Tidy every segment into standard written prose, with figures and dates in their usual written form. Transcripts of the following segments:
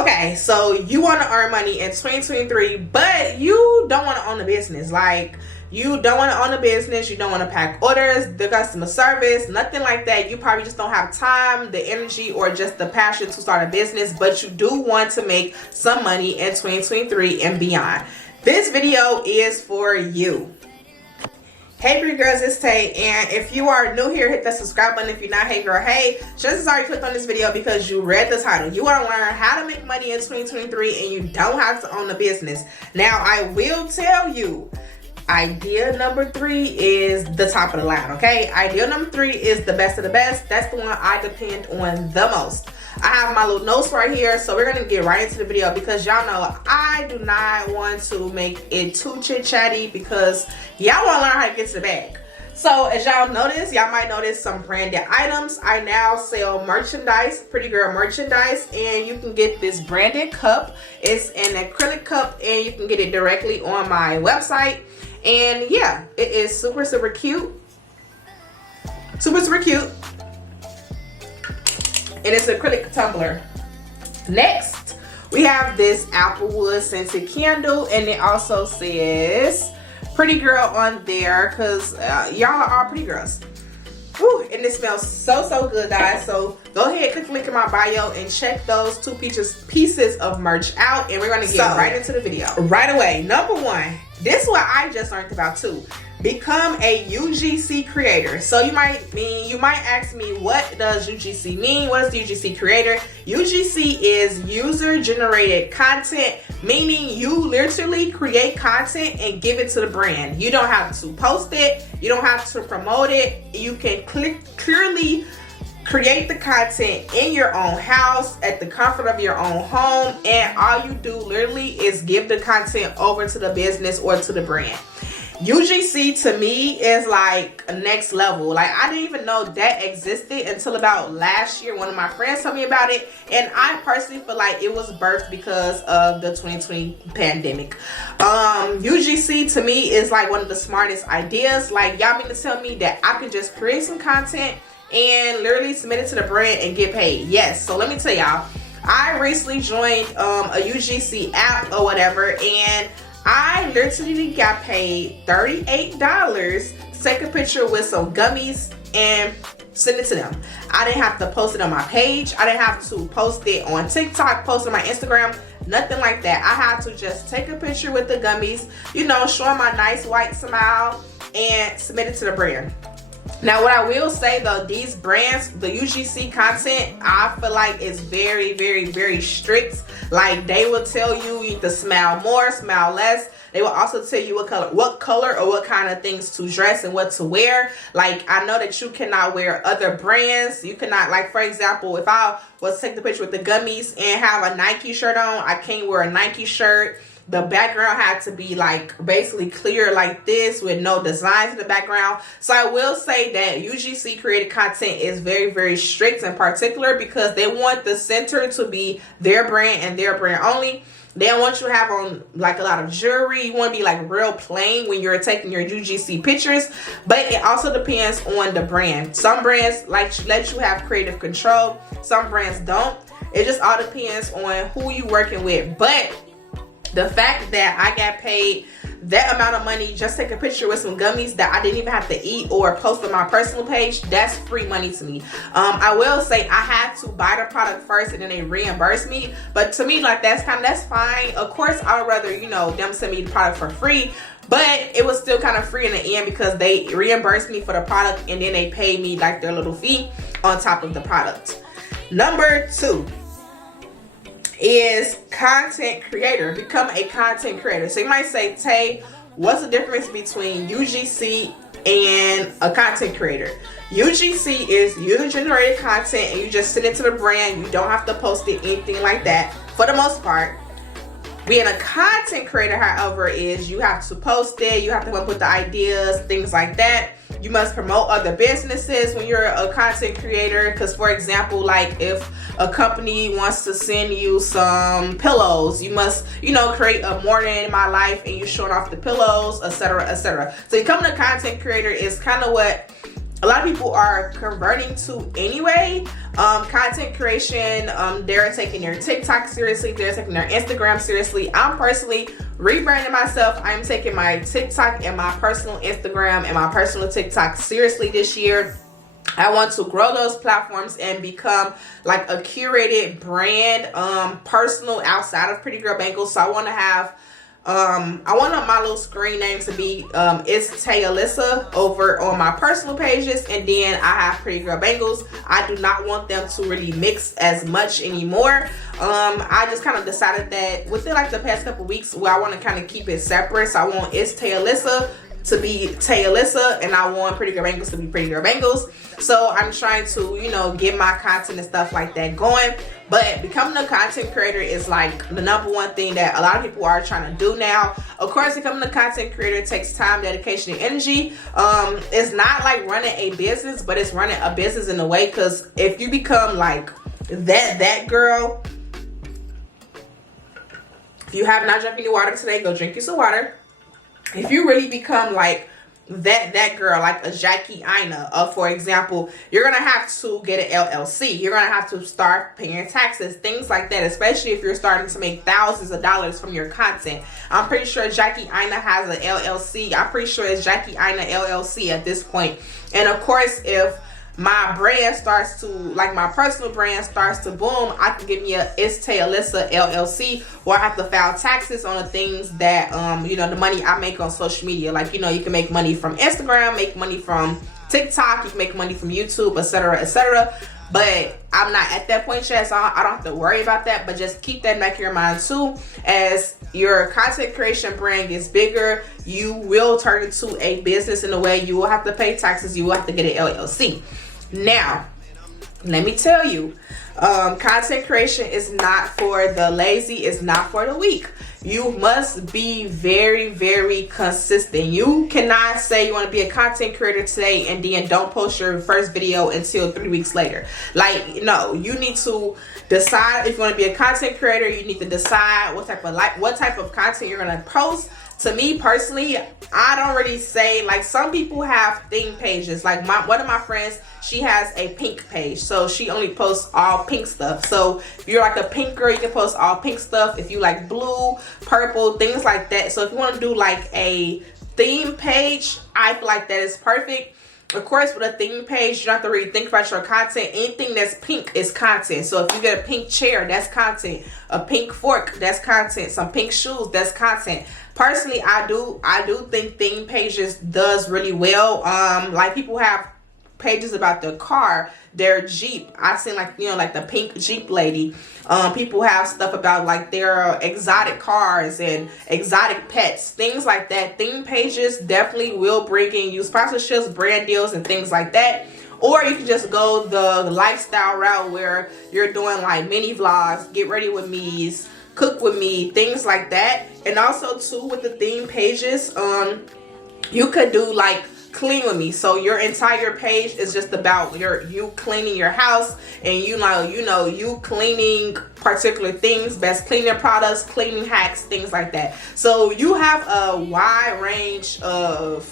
Okay, so you want to earn money in 2023, but you don't want to own a business. Like, you don't want to own a business, you don't want to pack orders, the customer service, nothing like that. You probably just don't have time, the energy, or just the passion to start a business, but you do want to make some money in 2023 and beyond. This video is for you. Hey pretty girls, it's Tay, and if you are new here, hit that subscribe button. If you're not, hey girl, hey, chances are you clicked on this video because you read the title. You want to learn how to make money in 2023 and you don't have to own a business. Now, I will tell you, idea number 3 is the top of the line, okay? Idea number 3 is the best of the best. That's the one I depend on the most. I have my little notes right here, so we're gonna get right into the video because y'all know I do not want to make it too chit-chatty because y'all want to learn how to get to the bag. So as y'all notice, y'all might notice some branded items. I now sell merchandise, pretty girl merchandise, and you can get this branded cup. It's an acrylic cup and you can get it directly on my website. And yeah, it is super cute. Super cute. And it's an acrylic tumbler. Next, we have this applewood scented candle, and it also says pretty girl on there because y'all are pretty girls. Whew, and it smells so good, guys. So go ahead, click the link in my bio and check those 2 pieces of merch out, and we're gonna get right into the video right away. Number 1, this is what I just learned about too. Become a UGC creator. So you might ask me, what does UGC mean? What is the UGC creator? UGC is user generated content, meaning you literally create content and give it to the brand. You don't have to post it, you don't have to promote it. You can clearly create the content in your own house, at the comfort of your own home, and all you do literally is give the content over to the business or to the brand. UGC to me is like a next level. Like, I didn't even know that existed until about last year. One of my friends told me about it, and I personally feel like it was birthed because of the 2020 pandemic. UGC to me is like one of the smartest ideas. Like, y'all mean to tell me that I can just create some content and literally submit it to the brand and get paid? Yes. So let me tell y'all, I recently joined a UGC app or whatever, and I literally got paid $38 to take a picture with some gummies and send it to them. I didn't have to post it on my page. I didn't have to post it on TikTok, post it on my Instagram, nothing like that. I had to just take a picture with the gummies, you know, showing my nice white smile, and submit it to the brand. Now, what I will say though, these brands, the UGC content, I feel like is very strict. Like, they will tell you need to smile more, smile less. They will also tell you what color or what kind of things to dress and what to wear. Like, I know that you cannot wear other brands. You cannot, like, for example, if I was to take the picture with the gummies and have a Nike shirt on, I can't wear a Nike shirt. The background had to be like basically clear like this with no designs in the background. So I will say that UGC created content is very strict and particular because they want the center to be their brand and their brand only. They don't want you to have on like a lot of jewelry. You want to be like real plain when you're taking your UGC pictures. But it also depends on the brand. Some brands let you have creative control. Some brands don't. It just all depends on who you working with. But the fact that I got paid that amount of money just take a picture with some gummies that I didn't even have to eat or post on my personal page, that's free money to me. I will say I had to buy the product first and then they reimburse me, but to me, like, that's fine. Of course, I would rather, you know, them send me the product for free, but it was still kind of free in the end because they reimbursed me for the product and then they paid me like their little fee on top of the product. Number 2 is content creator. Become a content creator. So you might say, Tay, what's the difference between UGC and a content creator? UGC is user generated content and you just send it to the brand. You don't have to post it, anything like that, for the most part. Being a content creator, however, is you have to post it, you have to come up with the ideas, things like that. You must promote other businesses when you're a content creator. Because, for example, like if a company wants to send you some pillows, you must, you know, create a morning in my life and you're showing off the pillows, etc., etc. So becoming a content creator is kind of what a lot of people are converting to anyway. Content creation, they're taking their TikTok seriously, they're taking their Instagram seriously. I'm personally rebranding myself. I'm taking my TikTok and my personal Instagram and my personal TikTok seriously this year. I want to grow those platforms and become like a curated brand, personal outside of Pretty Girl Bangles. So I want to have I want my little screen name to be it's ALYSSA over on my personal pages, and then I have Pretty Girl Bangles. I do not want them to really mix as much anymore. I just kind of decided that within like the past couple weeks where I want to kind of keep it separate. So I want it's ALYSSA to be ALYSSA, and I want Pretty Girl Bangles to be Pretty Girl Bangles. So I'm trying to, you know, get my content and stuff like that going. But becoming a content creator is like the #1 thing that a lot of people are trying to do now. Of course, becoming a content creator takes time, dedication, and energy. It's not like running a business, but it's running a business in a way, because if you become like that girl, if you have not drank any water today, go drink you some water. If you really become like that girl, like a Jackie Aina, for example, you're gonna have to get an LLC. You're gonna have to start paying taxes, things like that, especially if you're starting to make thousands of dollars from your content. I'm pretty sure Jackie Aina has an LLC. I'm pretty sure it's Jackie Aina LLC at this point. And of course, if my brand starts to, like my personal brand starts to boom, I can give me a It's ALYSSA LLC, where I have to file taxes on the things that, you know, the money I make on social media. Like, you know, you can make money from Instagram, make money from TikTok, you can make money from YouTube, etc., etc. But I'm not at that point yet, so I don't have to worry about that. But just keep that in the back of your mind too. As your content creation brand gets bigger, you will turn into a business in a way. You will have to pay taxes. You will have to get an LLC. Now, let me tell you, content creation is not for the lazy. It's not for the weak. You must be very, very consistent. You cannot say you want to be a content creator today and then don't post your first video until 3 weeks later. Like, no, you need to decide if you want to be a content creator. You need to decide what type of content you're going to post. To me personally, I don't really say, like, some people have theme pages. Like one of my friends, she has a pink page, so she only posts all pink stuff. So if you're like a pink girl, you can post all pink stuff. If you like blue, purple, things like that. So if you want to do like a theme page, I feel like that is perfect. Of course, with a theme page, you don't have to really think about your content. Anything that's pink is content. So if you get a pink chair, that's content. A pink fork, that's content. Some pink shoes, that's content. Personally, I do think theme pages does really well. Like people have pages about their car, their Jeep. I've seen, like, you know, like the pink Jeep lady. People have stuff about like their exotic cars and exotic pets, things like that. Theme pages definitely will bring in you sponsorships, brand deals, and things like that. Or you can just go the lifestyle route where you're doing like mini vlogs, get ready with me's, cook with me, things like that. And also too, with the theme pages, you could do like clean with me. So your entire page is just about you cleaning your house, and you cleaning particular things, best cleaning products, cleaning hacks, things like that. So you have a wide range of,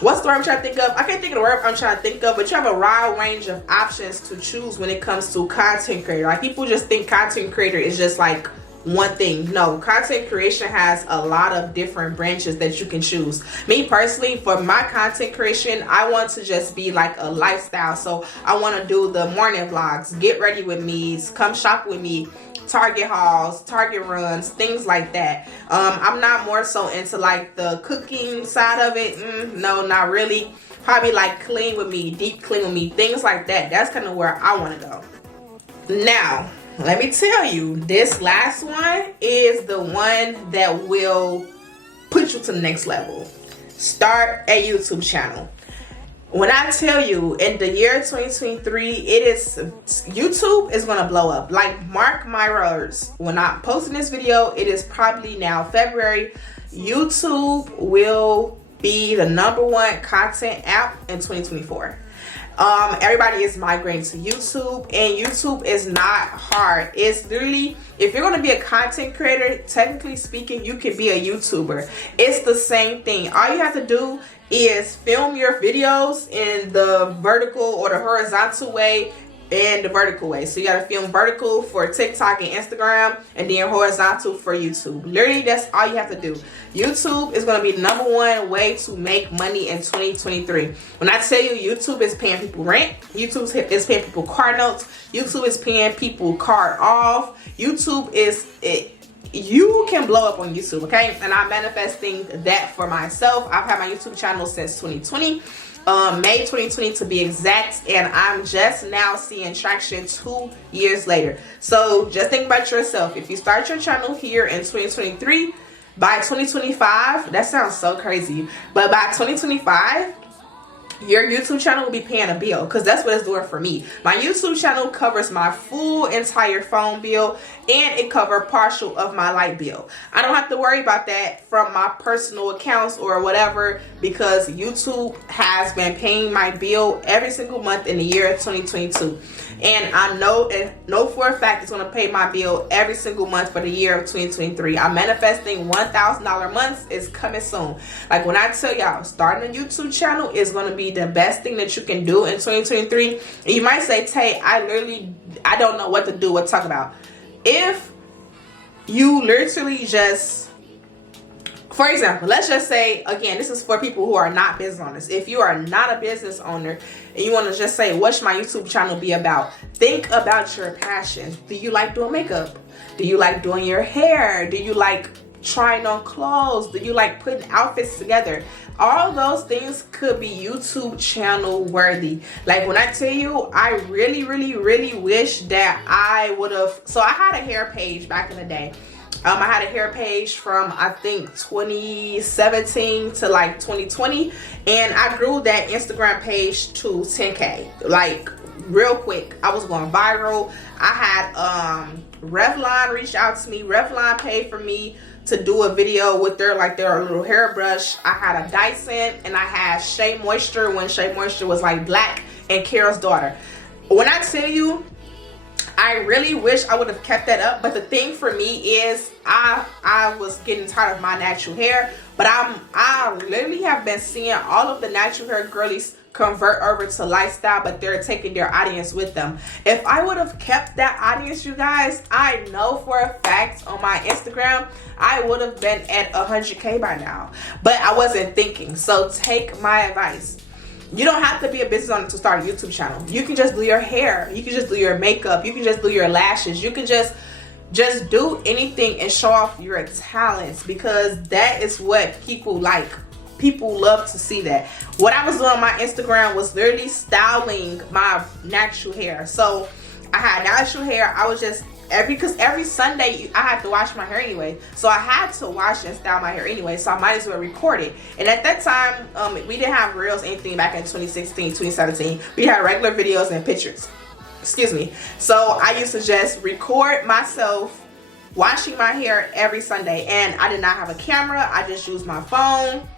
what's the word I'm trying to think of? I can't think of the word I'm trying to think of, but you have a wide range of options to choose when it comes to content creator. Like people just think content creator is just like one thing. No, content creation has a lot of different branches that you can choose. Me personally, for my content creation, I want to just be like a lifestyle. So I want to do the morning vlogs, get ready with me, come shop with me, Target hauls, Target runs, things like that. I'm not more so into like the cooking side of it. No, not really. Probably like clean with me, deep clean with me, things like that. That's kind of where I want to go. Now, let me tell you, this last one is the one that will put you to the next level. Start a YouTube channel. When I tell you, in the year 2023, YouTube is going to blow up. Like, mark my words. When I'm posting this video, it is probably now February. YouTube will be the #1 content app in 2024. Everybody is migrating to YouTube, and YouTube is not hard. It's literally, if you're going to be a content creator, technically speaking, you can be a YouTuber. It's the same thing. All you have to do is film your videos in the vertical or the horizontal way and the vertical way. So you got to film vertical for TikTok and Instagram, and then horizontal for YouTube. Literally, that's all you have to do. YouTube is going to be the #1 way to make money in 2023. When I tell you YouTube is paying people rent, YouTube is paying people car notes, YouTube is paying people car off, YouTube is it. You can blow up on YouTube, okay? And I'm manifesting that for myself. I've had my YouTube channel since 2020. May 2020 to be exact, and I'm just now seeing traction 2 years later. So just think about yourself. If you start your channel here in 2023, by 2025, that sounds so crazy, but by 2025, your YouTube channel will be paying a bill, because that's what it's doing for me. My YouTube channel covers my full entire phone bill, and it covers partial of my light bill. I don't have to worry about that from my personal accounts or whatever, because YouTube has been paying my bill every single month in the year of 2022. And I know for a fact it's going to pay my bill every single month for the year of 2023. I'm manifesting $1,000 months is coming soon. Like when I tell y'all, starting a YouTube channel is going to be the best thing that you can do in 2023. And you might say, Tay, I don't know what to do, what to talk about. If you literally just, for example, let's just say, again, this is for people who are not business owners. If you are not a business owner and you want to just say, what should my YouTube channel be about? Think about your passion. Do you like doing makeup? Do you like doing your hair? Do you like trying on clothes? Do you like putting outfits together? All those things could be YouTube channel worthy. Like when I tell you, I really wish that I would have, so I had a hair page back in the day. I had a hair page from I think 2017 to like 2020, and I grew that Instagram page to 10K like real quick. I was going viral. I had Revlon reach out to me. Revlon paid for me to do a video with their little hairbrush. I had a Dyson, and I had Shea Moisture when Shea Moisture was like black, and Kara's daughter. When I tell you, I really wish I would have kept that up, but the thing for me is I was getting tired of my natural hair, but I literally have been seeing all of the natural hair girlies convert over to lifestyle, but they're taking their audience with them. If I would have kept that audience, you guys, I know for a fact on my Instagram I would have been at 100K by now, but I wasn't thinking. So take my advice. You don't have to be a business owner to start a YouTube channel. You can just do your hair. You can just do your makeup. You can just do your lashes. You can just do anything and show off your talents, because that is what people like. People love to see that. What I was doing on my Instagram was literally styling my natural hair. So I had natural hair. I was just because every Sunday I had to wash my hair anyway, so I had to wash and style my hair anyway, so I might as well record it. And at that time, we didn't have reels, anything back in 2016, 2017. We had regular videos and pictures. Excuse me. So I used to just record myself washing my hair every Sunday, and I did not have a camera. I just used my phone.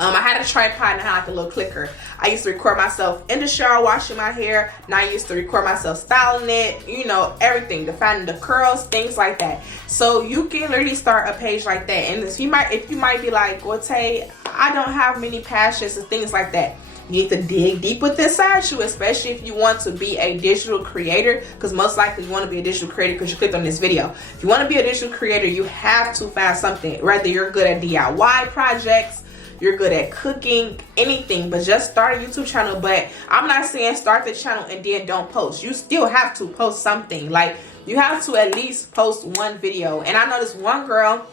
I had a tripod and I had like a little clicker. I used to record myself in the shower washing my hair, and I used to record myself styling it, you know, everything, defining the curls, things like that. So you can literally start a page like that. And if you might be like, well, Tay, I don't have many passions and things like that. You need to dig deep within inside you, especially if you want to be a digital creator, because most likely you want to be a digital creator because you clicked on this video. If you want to be a digital creator, you have to find something. Whether you're good at DIY projects, you're good at cooking, anything, but just start a YouTube channel. But I'm not saying start the channel and then don't post. You still have to post something. Like, you have to at least post one video. And I know this one girl,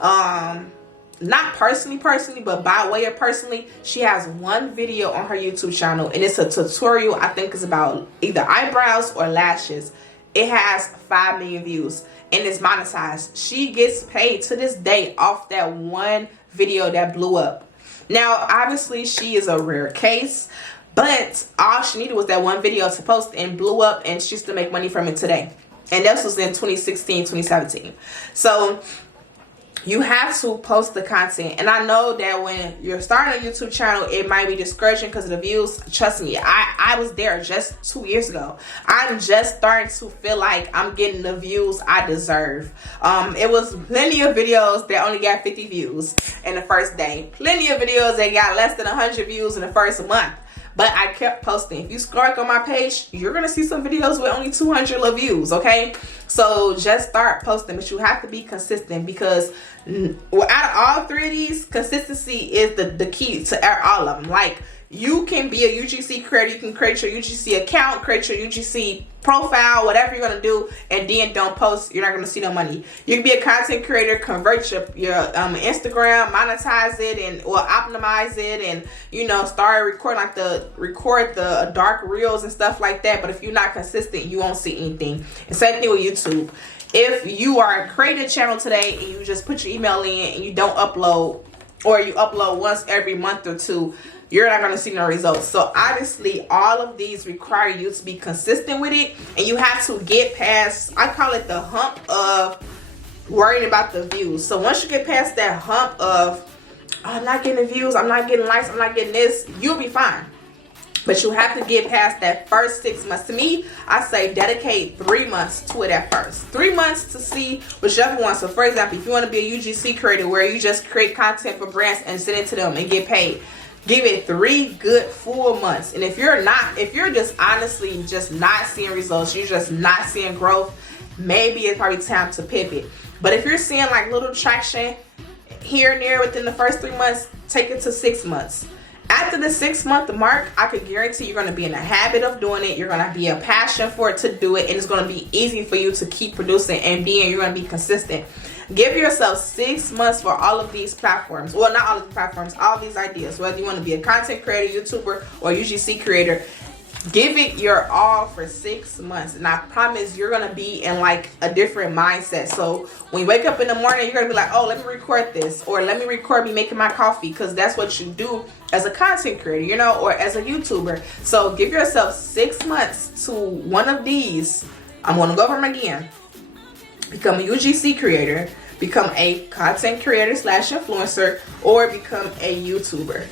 not personally, but by way of personally, she has one video on her YouTube channel, and it's a tutorial. I think it's about either eyebrows or lashes. It has 5 million views and it's monetized. She gets paid to this day off that one video that blew up. Now, obviously, she is a rare case, but all she needed was that one video to post and blew up, and she still make money from it today. And this was in 2016, 2017. So you have to post the content. And I know that when you're starting a YouTube channel, it might be discouraging because of the views. Trust me, I was there just 2 years ago. I'm just starting to feel like I'm getting the views I deserve. It was plenty of videos that only got 50 views in the first day. Plenty of videos that got less than 100 views in the first month. But I kept posting. If you scroll on my page, you're going to see some videos with only 200 views, okay? So just start posting, but you have to be consistent, because out of all three of these, consistency is the key to all of them. Like, you can be a UGC creator, you can create your UGC account, create your UGC profile, whatever you're gonna do, and then don't post, you're not gonna see no money. You can be a content creator, convert your Instagram, monetize it, and or optimize it, and you know, start recording like record the dark reels and stuff like that. But if you're not consistent, you won't see anything. And same thing with YouTube. If you are creating a channel today and you just put your email in and you don't upload, or you upload once every month or two, you're not going to see no results. So honestly, all of these require you to be consistent with it, and you have to get past, I call it the hump of worrying about the views. So once you get past that hump of, oh, I'm not getting the views, I'm not getting likes, I'm not getting this, you'll be fine. But you have to get past that first 6 months. To me, I say dedicate 3 months to it at first. 3 months to see whichever one. So for example, if you want to be a UGC creator where you just create content for brands and send it to them and get paid, give it 3 good full months. And if you're just honestly just not seeing results, you're just not seeing growth, maybe it's probably time to pivot. But if you're seeing like little traction here and there within the first 3 months, take it to 6 months. After the 6 month mark, I could guarantee you're going to be in the habit of doing it. You're going to be a passion for it to do it, and it's going to be easy for you to keep producing and you're going to be consistent. Give yourself 6 months for all of these platforms. Well, not all of the platforms, all these ideas. Whether you want to be a content creator, YouTuber, or UGC creator, give it your all for 6 months, and I promise you're gonna be in like a different mindset. So when you wake up in the morning, you're gonna be like, oh, let me record this, or let me record me making my coffee, because that's what you do as a content creator, you know, or as a YouTuber. So give yourself 6 months to one of these. I'm gonna go over them again. Become a UGC creator, become a content creator / influencer, or become a YouTuber.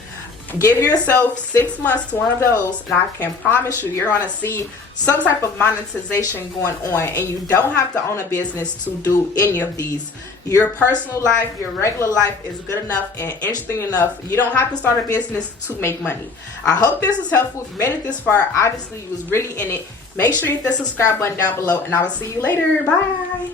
Give yourself 6 months to one of those, and I can promise you, you're going to see some type of monetization going on. And you don't have to own a business to do any of these. Your personal life, your regular life is good enough and interesting enough. You don't have to start a business to make money. I hope this was helpful. If you made it this far, obviously you was really in it. Make sure you hit the subscribe button down below, and I will see you later. Bye.